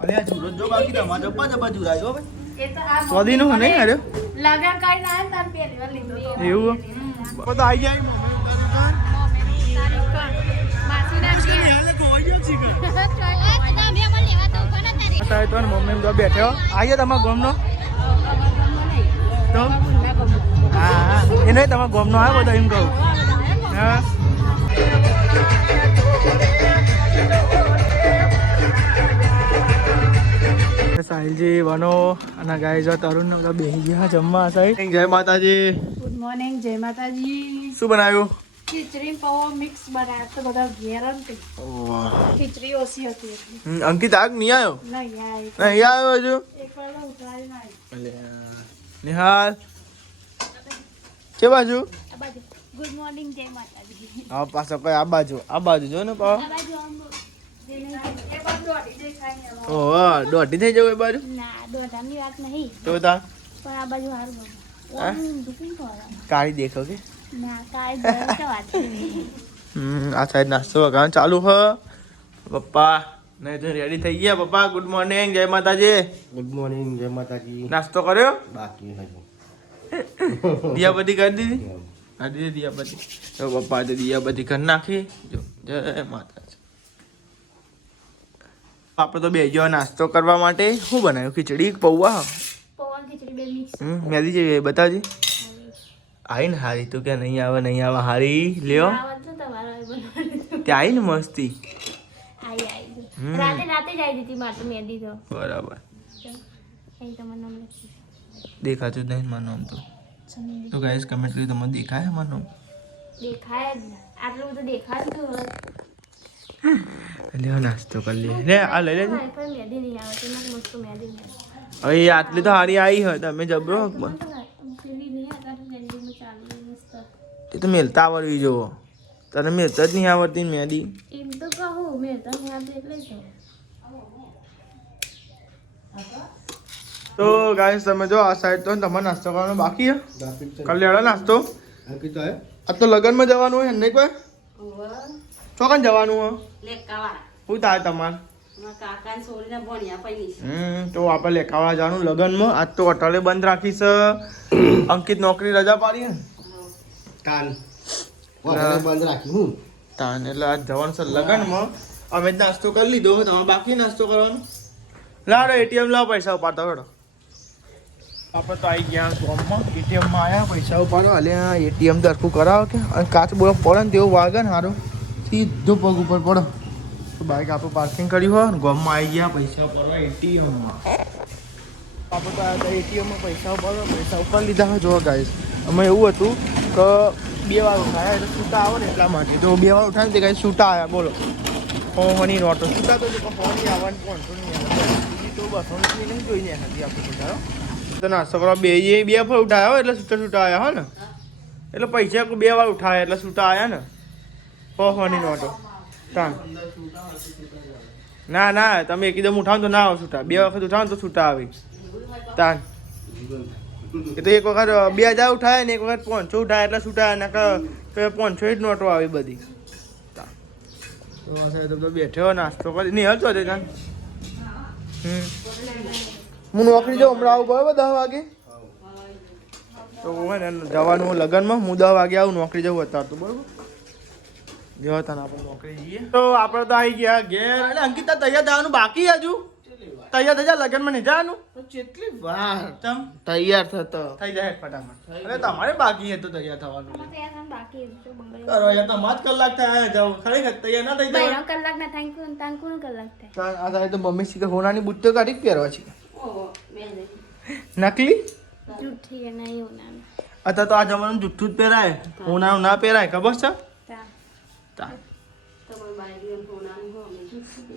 અરે આ જુરો જો બાકી તમારે જબ્બા જબ્બા જુરાય છો ભાઈ. એ તો આ સ્વાદીનો હે નહીં અરે લગન કઈ ના તાર પહેલી વાર લીધો એવું તો આવી જાય મમ્મી તો બેઠો આવીએ તમારા ગોમનો તો હા એને તમારા ગોમનો આવ્યો બધો એમ કહું હા સાહિલજી વનો અને ગાય જો તરુણ બધા બેસી ગયા જમવા સાહેબ જય માતાજી ગુડ મોર્નિંગ જય માતાજી શું બનાવ્યું ખીચડી પૌવા મિક્સ બનાવ્યા તો બધા ઘેર ખીચડી ઓછી હતી એટલે અંકિત આગ નહીં આવ્યો નહીં આવ્યો હજુ એક વાર ઉતારી નાખી નિહાલ કે બાજુ ગુડ મોર્નિંગ જય માતાજી હા પાછો કઈ આ બાજુ જો ને પાવ ઓહો દોઢી થઈ જવું એ બાજુ ના દોઢાની વાત નહીં તો તા પણ આ બાજુ હારું કાળી દેખો કે ના કાંઈ વાત આ સાઈડ નાસ્તો વગાડવાનું ચાલુ હ પપ્પા ને જો રેડી થઈ ગયા પપ્પા ગુડ મોર્નિંગ જય માતાજી ગુડ મોર્નિંગ જય માતાજી. નાસ્તો કર્યો બાકી હજુ દિયાબત્તી કરી દીધી કરી દીધી દિયાબત્તી તો પપ્પા તો દિયાબત્તી કરી નાખી જો જય માતાજી આપણે તો બે જો નાસ્તો કરવા માટે શું બનાવ્યું ખીચડી પૌવા પૌવા ખીચડી બે મિક્સ મેદી જેવી બતાવજી આવી ને હારી તું કે નહીં આવે હારી લ્યો ત્યાં આવી ને મસ્તી રાતે જ આવી દીધી મારે મેદી તો બરાબર અહીં તમારું નામ લખી દેખાતું જ નહીં માનો આમ તો ગાઈસ કમેન્ટ કરી તમને દેખાય માનો દેખાય જ આટલું બધું દેખાતું લ્યો નાસ્તો કરી લે લે આ લઈ લેજો પણ મેદી નહીં આવે તેમાં મસ્ત મેદી હવે આટલી તો હારી આવી હોય તમે જબરો પેલી નહીં આવતા મેદીમાં ચાલુ મસ્ત એ તો મેલતા આવડવી જોવો તને મેલતા જ નહીં આવડતી મેદી એમ તો કહું મેં તો આવતી એટલે જ તો ગાઈસ તમે જો આ સાઈડ તો તમારે નાસ્તો કરવાનો બાકી હે કરી લેવાનો નાસ્તો અંકિત આયો? આ તો લગનમાં જવાનું હોય નહીં કોઈ ચોકન જવાનું હોય શું થાય તમારે તો આપણે લેખાવા જવાનું લગનમાં આજ તો હોટલે બંધ રાખી છે અંકિત નોકરી રજા પાડી હે કાન હોટલે બંધ રાખી હું તાન એટલે આજ જવાનું છે લગનમાં અમે જ નાસ્તો કરી લીધો તમારે બાકી નાસ્તો કરવાનો લાવો એટીએમ લાવો પૈસા ઉપાડતા હેડો આપણે તો આવી ગયા ગોમમાં એટીએમમાં આવ્યા પૈસા ઉપાડો હાલે એટીએમ દરખું કરાવો કે અને કાચ બોલો પડે ને તેવું વાગે ને સારું સીધો પગ ઉપર પડો તો બાઇક આપણે પાર્કિંગ કર્યું હોય ને ગોમમાં આવી ગયા પૈસા ઉપાડવા એટીએમમાં આપણે તો આવ્યા એટીએમમાં પૈસા ઉપાડવા પૈસા ઉપર લીધા હોય જો ગાઈસ અમે એવું હતું કે 2 વાર ઉઠાયા એટલે છૂટા આવે ને એટલા માટે તો 2 વાર ઉઠાય ને તે ગાઈસ છૂટા આવ્યા બોલો ફોની નોટો છૂટા તો ફોની આવવાની કોણ તો નહીં આવે તો બસો નહીં જોઈને નથી આપણે છૂટાયો તો નાસ્તો કરવા બે ફર ઉઠાયો એટલે છૂટા આવ્યા હો ને એટલે પૈસા 2 વાર ઉઠાયા એટલે છૂટા આવ્યા ને ફોની નોટો તાન ના તમે એકદમ ઉઠાવો તો ના આવે છૂટા 2 વખત ઉઠાવો ને તો છૂટા આવે તાન એ તો એક વખત 2000 ઉઠાયા ને એક વખત 500 ઉઠાયા એટલે છૂટા ને કે 500 જ નોટો આવી બધી તો બેઠો નાસ્તો કરી નહીં હલતો તે તાન હું નોકરી જાઉં હમણાં આવું બરાબર 10 વાગે તો હોય ને જવાનું લગનમાં હું 10 વાગે આવું નોકરી જવું અત્યારે તો બરાબર જો તને આપણે નોકરી જઈએ તો આપણે તો આવી ગયા ઘેર એટલે અંકિતા તૈયાર થવાનું બાકી હજુ તૈયાર થઈ જાય લગનમાં નહીં જવાનું કેટલી વાર તમ તૈયાર થતો થઈ જાય ફટાફટ અરે તમારે બાકી હતું તૈયાર થવાનું બાકી કરો યાર તો 5 કલાક થાય જાવ ખરેખર તૈયાર ના થઈ જાય કલાક ના તાંકુન કલાક થાય આ થાય તો મમ્મી શીખે હોનાની બુટ્ટો કાઢી પહેરવા છે નકલી જૂઠી અને એવું અત્યારે તો આ જમાનું જુઠ્ઠું જ પહેરાય હોનાનું ના પહેરાય ખબર છે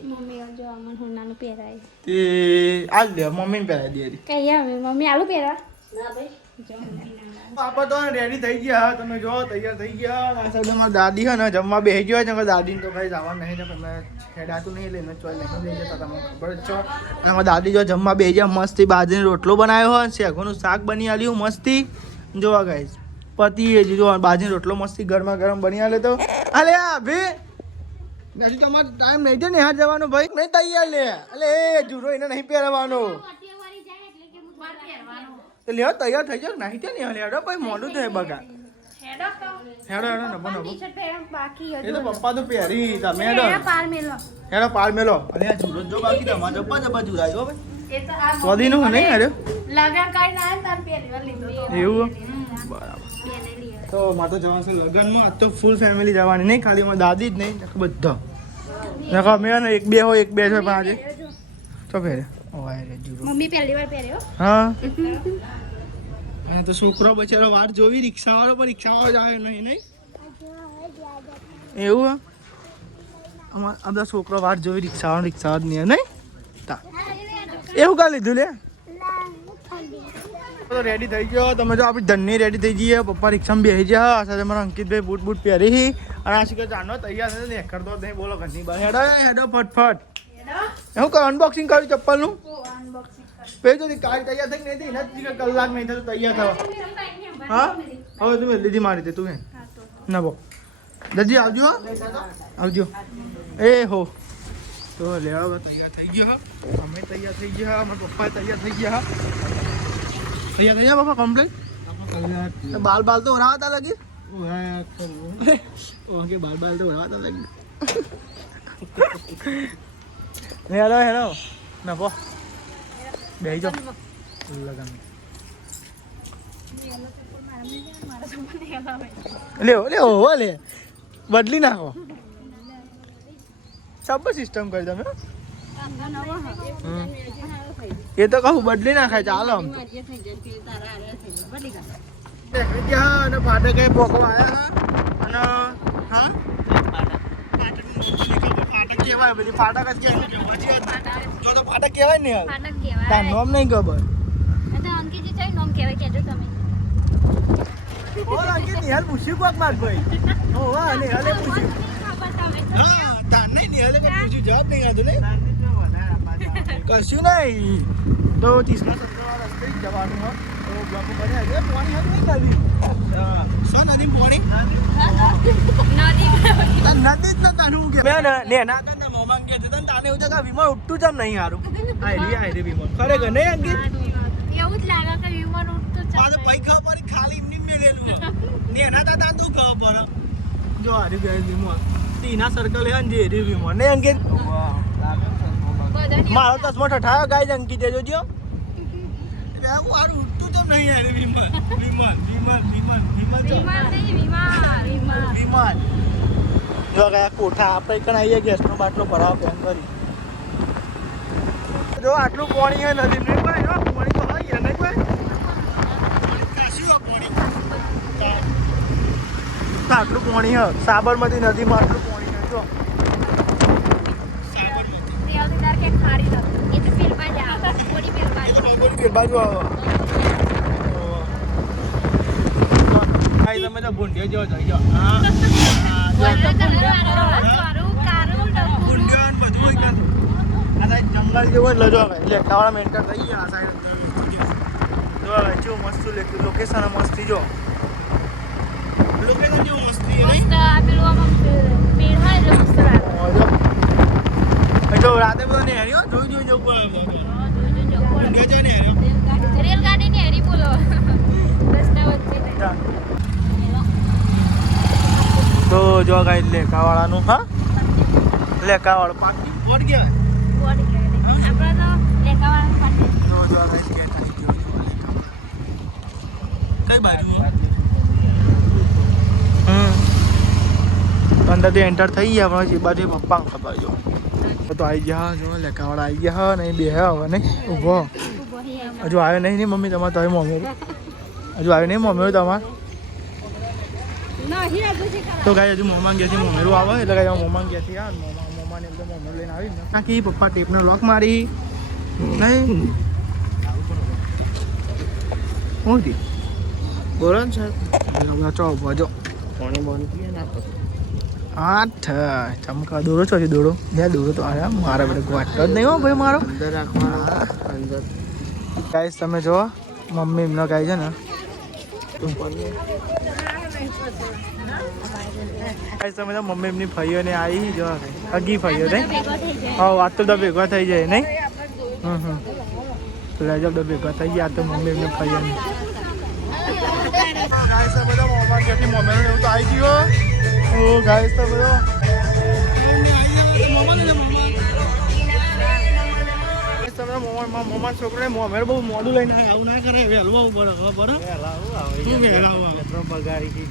મમ્મી જો અમન હોનાનું પહેરાય તે આજ દે મમ્મીને પહેરાવી દે કઈ આવે મમ્મી આલુ પહેરા ના ભાઈ આપણે તો રેડી થઈ ગયા તમે જો તૈયાર થઈ ગયા આ સાઈડ અમારા દાદી હે ને જમવા બેસી ગયો છે દાદીને તો કઈ જવાનું નહીં ને તમે હેડાતું નહીં લઈને ચોય લઈને લઈ જતા તમને ખબર જ છો અમારા દાદી જો જમવા બેસી ગયા મસ્તી બાજરીનો રોટલો બનાવ્યો હોય શેકોનું શાક બની આલ્યું મસ્તી જોવા ગાઈસ પતિ જો બાજરીનો રોટલો મસ્તી ગરમા ગરમ બની આલે તો અલે આ ભે હજી તમારે ટાઈમ નહીં છે ને હાથ જવાનો ભાઈ નહીં તૈયાર લે એટલે એ જુરો એને નહીં પહેરવાનો તો લ્યો તૈયાર થઈ જાવ નહીં ત્યાં નહીં હેડો ભાઈ મોડું થાય બગા હેડો હેડો નબો નબો એ તો પપ્પા તો પહેરી તમે હેડો હેડો પાર મેલો અને આ જુરો જો બાકી તમારે જબ્બા જબ્બા જુરાય જો ભાઈ સ્વાદીનું નહીં અરે એવું બરાબર તો મારે તો જવાનું છે લગ્નમાં આજ તો ફૂલ ફેમિલી જવાની નહીં ખાલી મારી દાદી જ નહીં બધા નકા મેં એક બે હોય એક બે છે પણ આજે તો પહેરે મમ્મી પહેલી વાર પહેર્યો હા અને તો છોકરો બચારો વાર જોવી રિક્ષાવાળો પણ રિક્ષાવાળો જ આવ્યો નહીં નહીં એવું અમાર આ બધા છોકરો વાર જોવી રિક્ષાવાળો નહીં નહીં તા એવું કા લીધું લે તો રેડી થઈ ગયો તમે જો આપણી ધનની રેડી થઈ જઈએ પપ્પા રિક્ષામાં બેસી ગયા આ સાથે મારા અંકિતભાઈ બૂટ પહેરી અને આ શીખે ચાનો તૈયાર થશે ને કરતો નહીં બોલો ઘરની બહાર હેડો હેડો ફટફટ એવું કર અનબોક્સિંગ કર્યું ચપ્પલનું પેજ તો કાલ તૈયાર થઈ નહીં એના કલાક નહીં થતું તૈયાર થવા હા હવે તું લીધી મારી દે તું હે ના બો દજી આવજો આવજો એ હો તો લેવા તૈયાર થઈ ગયો અમે તૈયાર થઈ ગયા અમારા પપ્પા તૈયાર થઈ ગયા તૈયાર થઈ ગયા પપ્પા કમ્પ્લીટ બાલ બાલ તો ઓરાવતા લગી ઓકે બાલ બાલ તો ઓરાવતા લગી હેલો હેલો ના પો બેહી જાઓ લગન લે લે બદલી નાખો સબ સિસ્ટમ કરી તમે એ તો કહું બદલી નાખાય ચાલો આમ અને ફાટક પોકવા આવ્યા અને હા ફાટક કેવાય બધી ફાટક જ કહેવાય તો ફાટક કહેવાય ને તાર નામ નહીં ખબર ઓર અંકિત નિહાલ પૂછ્યું કોક માર ભાઈ ઓવા નિહાલે પૂછ્યું હા તાર નહીં નિહાલે કે પૂછ્યું જવાબ નહીં આતો ને કશું નહીં તો 30 ના 17 રસ્તે જવાનું હોય તો બ્લોક બન્યા છે પાણી હતું નહીં નદી શું નદી પાણી નદી જ ન તાનું કે મેં ને ના તને મોમાંગ ગયા તને તાને એવું કે વિમાન ઉઠતું જમ નહીં હારું આઈ વિમાન ખરેખર નહીં અંકિત એવું જ લાગે કે વિમાન ઉઠતું આ તો પૈસા પર ખાલી એમની મેલેલું ને એના તા તું ખબર પડે જો હારી બે વિમાન તીના સર્કલ હે જે રે વિમાન ને અંકિત મારો ચશ્મો ઠઠાયો ગાય અંકિત દેજો જો હું હારું ઉઠતું જમ નહીં યાર વિમાન જો ગયા કોઠા આપણે કણ આવીએ ગેસનો બાટલો ભરાવો પેન કરી જો આટલું પાણી હોય નદી નહીં ભાઈ પાણી તો હોય નહીં ભાઈ આટલું પાણી હોય સાબરમતી નદીમાં આટલું પાણી હોય જો બાજુ તમે તો ભૂંડિયો જો જઈ જાઓ જંગલ જેવો જ લજો એટલે ખાવાના મેન્ટર થઈ ગયા આ સાઈડ જો કેવું મસ્ત લોકેશન મસ્તી જો લોકેશન કેવું મસ્તી જો રાતે બધો ને હેર્યો જોઈ રેલગાડી ની હેરી બોલો રસ્તા વચ્ચે તો જો ગાઈ લેકાવાળાનું હા લેકાવાળો પાકી બોટ ગયા આપણે તો લેકાવાળા પાસે જો ગાઈ કે કઈ બાજુ અંદર તો એન્ટર થઈ ગયા પણ જે બાજુ પપ્પા ખબર જો તો આવી ગયા જો લેકાવાળા આવી ગયા નહીં બે હવે નહીં ઊભો હજુ આવ્યો નહીં મમ્મી તમારે તો મોમેરું હજુ આવ્યો નહીં મોમેરું તમારે તો ગાય હજુ મોમાં ગયા છે મોમેરું આવે એટલે ગાય મોમાં ગયા છે યાર મોમાને એકદમ મોમેરું લઈને આવી નાખી પપ્પા ટેપનો લોક મારી નહીં હું હતી બોલો ને સર ચો ભજો પાણી બોની પીએ ના આઠ ચમકા દોરો છો દોરો જ્યાં દોરો તો આ મારા બધે વાટતો જ નહીં હો ભાઈ મારો અંદર રાખવા અંદર ગાઈસ તમે જો મમ્મી એમનો ગાય છે ને તમે તો મમ્મી એમની ભાઈઓને આવી જો હગી ભાઈઓ નહીં હા વાત તો ભેગા થઈ જાય નહીં તો રાજા બધા ભેગા થઈ ગયા તો મમ્મી એમને ભાઈઓને ગાઈસ બધા મોમાં કેટલી મમ્મીને એવું તો આવી ગયો ઓ ગાઈસ તો બધો મોમાં છોકરાને મોમેર બહુ મોડું લઈને આવું ના કરે વહેલું આવું બરાબર બગાડી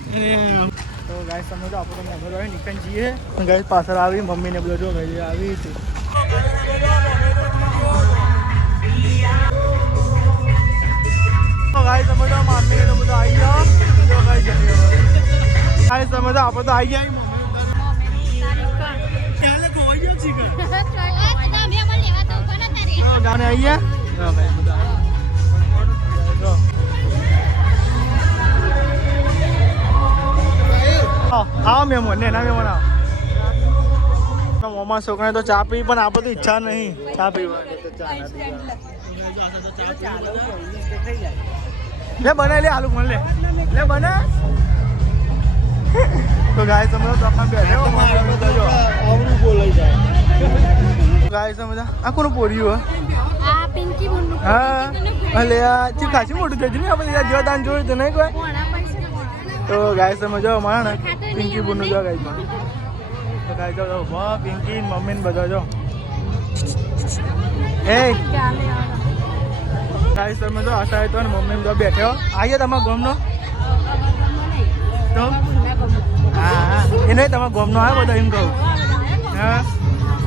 તો ગાય સમજો આપણે મોમેર હોય નીકળી જઈએ ગાય પાછળ આવી મમ્મીને બધો જો ભાઈ આવી હતી ગાય સમજો મમ્મી ને બધું આવી ગયો જો ગાય જઈએ ગાય સમજો આપણે તો આવી ગયા ગાને આવી ગયા આવો મેમોન ને ના મેમોન આવો મોમા છોકરાને તો ચા પી પણ આપણે તો ઈચ્છા નહીં ચા પીવા લે બને લે આલુ મને લે બને તો ગાય સમજો તો આપણે બેઠો આવડું બોલાઈ જાય ગાય સમજા આ કોનું પોર્યું આ પિંકી બુનનું હા અલે આ ચી ખાસી મોટું થઈ ગયું ને આપણે જેવા દાન જોયું તો નહીં કોઈ તો ગાય સમજો અમારા ને પિંકી બુનનું જો ગાય માં તો ગાય જો વાહ પિંકી મમ્મી ને બધા જો એ ગાય સમજો આશા તો મમ્મી ને બેઠ્યો આવીએ તમારા ગામનો તો હા એને તમારા ગામનો આવ્યો બધો એમ કહું હા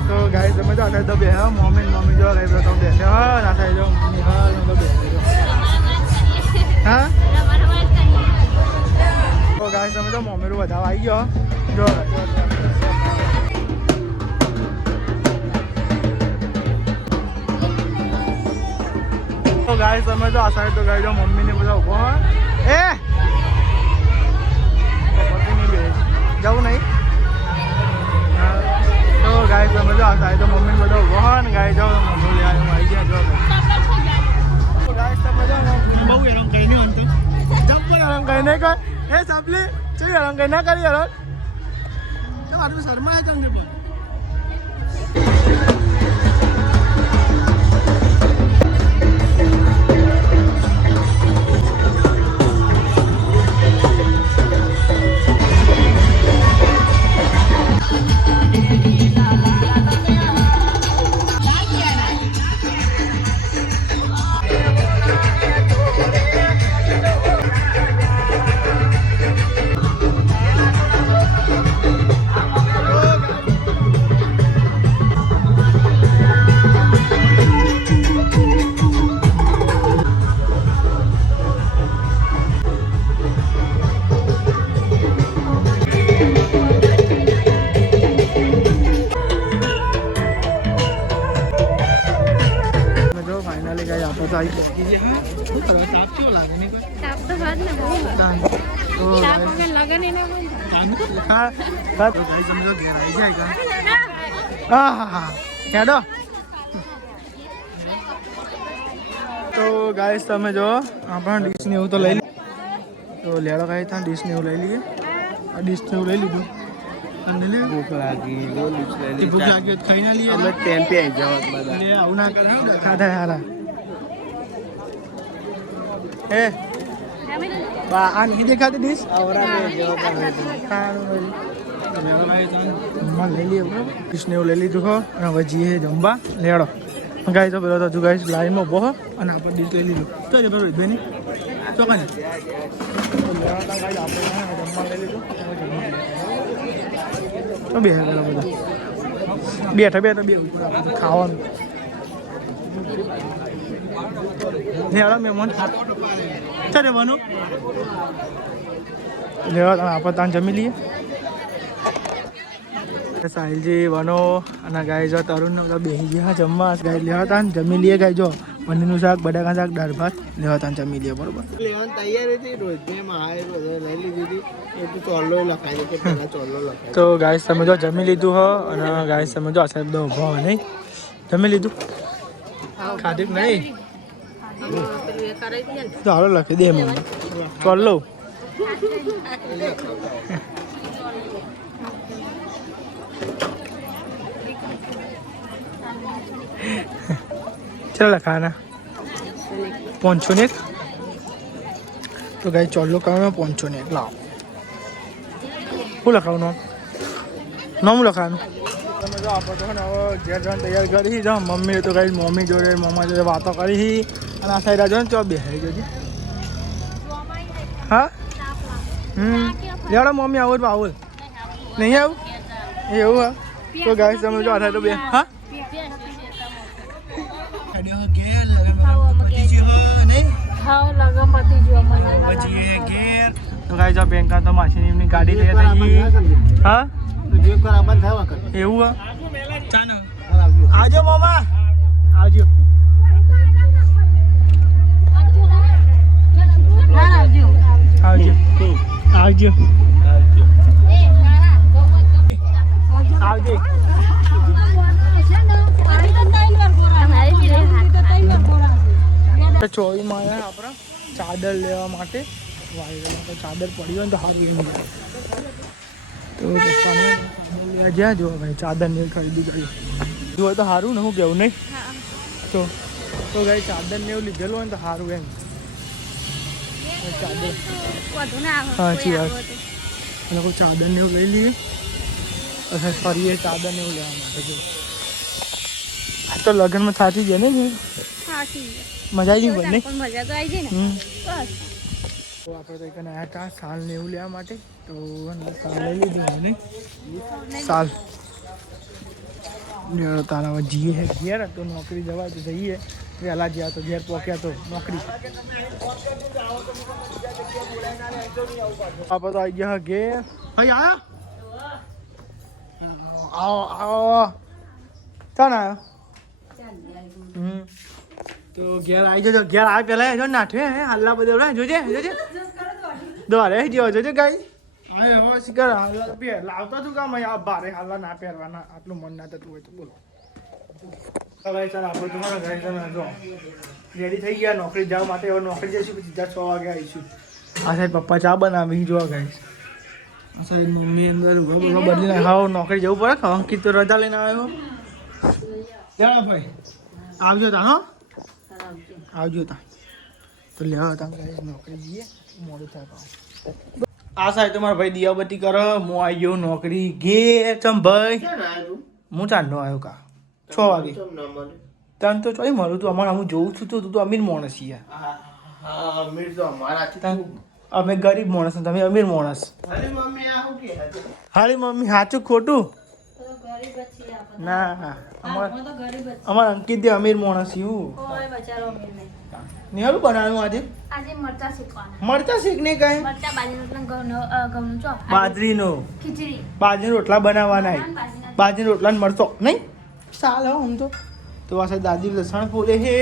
તો ગાય તમે જો આટલા તો બે હા મમ્મી જો ગાય તો બે હા ના થાય જો હા તો બે હા તો ગાય તમે તો મમ્મી નું વધાવ આવી ગયો જો તો ગાય તમે તો આ સાઈડ તો ગાય જો મમ્મી ને બધા ઉભો એ જવું નહીં તો ગાય તમે જો આ સાઈડ તો મમ્મી બધો ઉભો ને ગાય જાઓ મમ્મી લે આવી ગયા જો ગાય તમે જો બહુ હેરાન કઈ નહીં અંત જમ પણ હેરાન કઈ નહીં કર એ સાપલી ચી હેરાન કઈ ના કરી હેરાન તો આટલું શર્મા તમને બોલ તો ગાઈસ તમે જો આપણા ડીશ ને એવું તો લઈ તો લેડો ગાય ત્યાં ડીશ ને એવું લઈ લઈએ આ ડીશ ને એવું લઈ લીધું ભૂખ લાગી ભૂખ લાગી ખાઈ ના લઈએ એટલે ટેન પે આવી જાવ લે આવું ના કરે ખાધા હારા એ બા આ નહીં દેખાતી ડીશ આવરા મે જેવો પણ ખાવાનું લઈ લઈએ બરાબર ડીશ ને એવું લઈ લીધું હો અને હવે જઈએ જમવા લેડો ગાય તો પેલો તો ગાય લાઈનમાં ઉભો અને આપણે ડીશ લઈ લીધું તો જ બરોબર બેની ચોકા ને જમવા લઈ લીધું તો બે બધા બેઠા બે ખાવાનું લેવા મહેમાન ચાલ રહેવાનું લેવા આપણે ત્યાં જમી લઈએ સાહિલજી વનો અને ગાય જો તરુણ બધા બેસી ગયા જમવા ગાય લેવા તાં જમી લઈએ ગાય જો પનીરનું શાક બટાકા શાક દાળ ભાત લેવા તાં જમી લઈએ બરોબર લેવાની તૈયારી હતી લઈ લીધી હતી ચોલ્લો લખાય છે પહેલા ચોલ્લો લખાય તો ગાય તમે જો જમી લીધું હો અને ગાય તમે જો આ સાહેબ બધો ઉભો હોય નહીં જમી લીધું ખાધું નહીં તો હાલો લખી દે મમ્મી ચોલ્લો चलो लखाना 500 ने तो गाइस चलो काम 500 ने लाओ હું લખાવું નામ લખાવાનું તમે જો આપણે તો હવે ઘેર જવાનું તૈયાર કરી જો મમ્મી તો ગાઈસ મમ્મી જોડે મમ્મા જોડે વાતો કરી અને આ સાઈડ જો ને ચો બેહાઈ જોજે હા લેવડો મમ્મી આવો તો આવો નહીં આવું એવું હા તો ગાઈસ તમે જો આ તો બે હા તો ગાઈસ આ બેંકા તો માસીની ગાડી લઈ આવી હા એવું હા ચાલો આવજો મામા આવજો આવજો આવજો આવજો ચોવીમાં આવ્યા આપણે ચાદર લેવા માટે વાયરમાં ચાદર પડી હોય ને તો સારું એમ તો પપ્પાને જ્યાં જો ભાઈ ચાદરની ખરીદી કરી જો તો સારું ને હું કેવું નહીં તો ભાઈ ચાદરને એવું લીધેલું હોય ને તો સારું એમ ચાદર સાચી વાત અને કોઈ ચાદરને એવું લઈ લઈએ અથવા ફરીએ ચાદરને એવું લેવા માટે જો આ તો લગ્નમાં થાકી જાય ને મજા આવી ગઈ બંને મજા તો આવી જાય ને બસ તો આપણે તો કને આયા હતા સાલ ને એવું લેવા માટે તો સાલ લઈ લીધું મને સાલ તારા જઈએ હે ઘેર તો નોકરી જવાય તો જઈએ વહેલા ગયા તો ઘેર પહોંચ્યા તો નોકરી આપણે તો આવી ગયા ઘેર ભાઈ આયા આવો આવો ચાલ આવ્યો તો ઘેર આવી જજો ઘેર આવે પેલા જો નાઠે હે હાલ્લા બધે જોજે જોજે દોરે જો જોજે ગાઈ આય હો શિકર હાલ્લા પે લાવતો તું કામ આ બારે હાલ્લા ના પહેરવાના આટલું મન ના થતું હોય તો બોલો તો ગાઈ ચાલ આપણે તમારા ઘરે તમે જો રેડી થઈ ગયા નોકરી જવા માટે હવે નોકરી જઈશું પછી સીધા 6 વાગે આવીશું આ સાઈડ પપ્પા ચા બનાવી જો ગાઈ આ સાઈડ મમ્મી અંદર ઉભા બદલીને હાવ નોકરી જવું પડે અંકિત તો રજા લઈને આવ્યો ચાલો ભાઈ આવજો તા હો આવજો તા તો લેવા તા નોકરી જઈએ મોડું થાય આ સાહેબ તમારા ભાઈ દિયાબત્તી કરો હું આવી ગયો નોકરી ઘેર ચમ ભાઈ હું ચાંદનો આવ્યો કા 6 વાગે તન તો ચોઈ મળું તું અમારે હું જોઉં છું તો તું તો અમીર માણસ છીએ અમીર તો અમારા અમે ગરીબ માણસ તમે અમીર માણસ હાલી મમ્મી સાચું ખોટું ના અમાર અંકિત દે અમીર માણસ એવું નિહાળું બનાવ્યું આજે મરચા શીખ ને કઈ બાજરીનો બાજરી રોટલા બનાવવાના બાજરી રોટલા ને મરચો નહીં ચાલે આમ તો આ સાઈડ દાદી લસણ ફોલે છે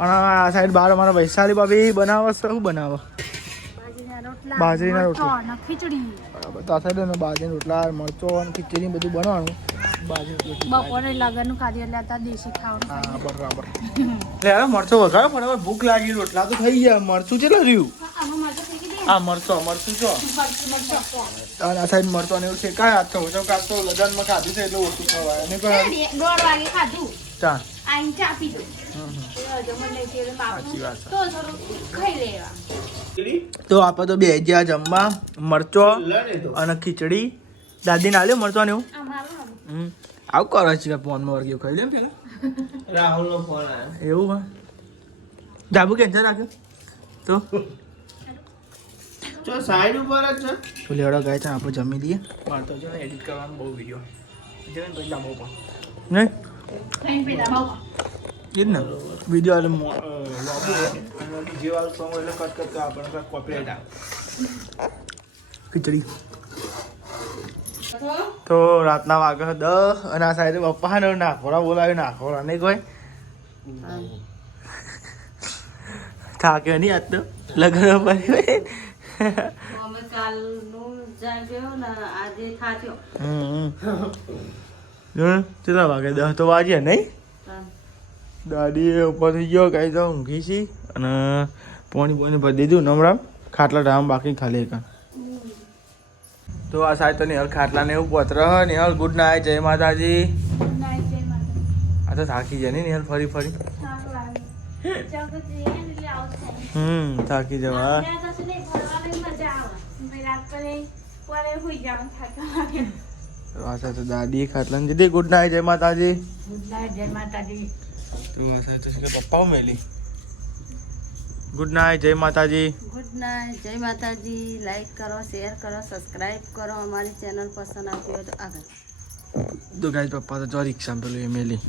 અને આ સાઈડ બહાર અમારા વૈશાલી ભાભી બનાવે છે શું બનાવે બાજરીના રોટલા ખીચડી બરાબર તો આ સાઈડ બાજરીના રોટલા મરચો અને ખીચડી બધું બનાવવાનું બપોરે લગનનું કાર્ય લેતા દેશી ખાવાનું હા બરાબર લે મરચો વઘારો પણ હવે ભૂખ લાગી રોટલા તો થઈ ગયા મરચું કેટલું રહ્યું હા મરચું છો અને આ સાઈડ મરચો ને એવું છે કાંઈ હાથ તો કાં તો લગનમાં ખાધું છે એટલે ઓછું ખવાય અને 1:30 વાગે ખાધું ચા આઈન ચા પીધું સાચી વાત છે તો આપણે તો બે જ્યાં જમવા મરચો અને ખીચડી દાદીને આલ્યો મરચો ને એવું આવું કરો છે ફોનમાં વર્ગ્યો ખાઈ લે પેલા રાહુલનો ફોન આવ્યો એવું હા જાબુ કેન્સર રાખ્યો તો સાઈડ ઉપર જ છે તો લેવડો ગાય છે આપણે જમી દઈએ મારે તો છે ને એડિટ કરવાનો બહુ વિડીયો છે ને પછી લાંબો પણ નહીં એ જ ને વિડીયો એટલે લાંબો જે વાળું સોંગ એટલે કટ કરતા આપણને કોપીરાઈટ આવે ખીચડી તો રાતના વાગે 10 અને આ સાઈડ પપ્પા ને નાખોરા બોલાવ્યો નાખોરા નહીં કોઈ થાકે નહીં આજ તો લગ્ન પડી કેટલા વાગે 10 તો વાગ્યા નહીં દાદી ઉપર થઈ ગયો કઈ તો ઊંઘી છી અને પાણી ભરી દીધું નમરામ ખાટલા ડામ બાકી ખાલી એક તો આ સાહેબ તો નિહાલ ખાટલા ને એવું પત્ર નિહાલ ગુડ નાઇટ જય માતાજી ગુડ નાઇટ જય માતા આ તો થાકી જાય ને નિહાલ ફરી ફરી થાક લાગે ચાલ તો જઈએ ને એટલે આવું થાય થાકી જવા ત્યાં તો છે ને ફરવાની મજા આવે ભાઈ રાત પર હુઈ જવાનું થાક લાગે તો આ સાહેબ તો દાદી ખાટલા ને દીદી ગુડ નાઇટ જય માતાજી ગુડ નાઇટ જય માતાજી તો આ સાહેબ તો કે પપ્પા મેલી ગુડ નાઇટ જય માતાજી ગુડ નાઇટ જય માતાજી લાઈક કરો શેર કરો સબસ્ક્રાઇબ કરો અમારી ચેનલ પસંદ આવતી હોય તો આગળ તો ગાઈસ પપ્પા તો જો રિક્ષા પેલું એ મેલી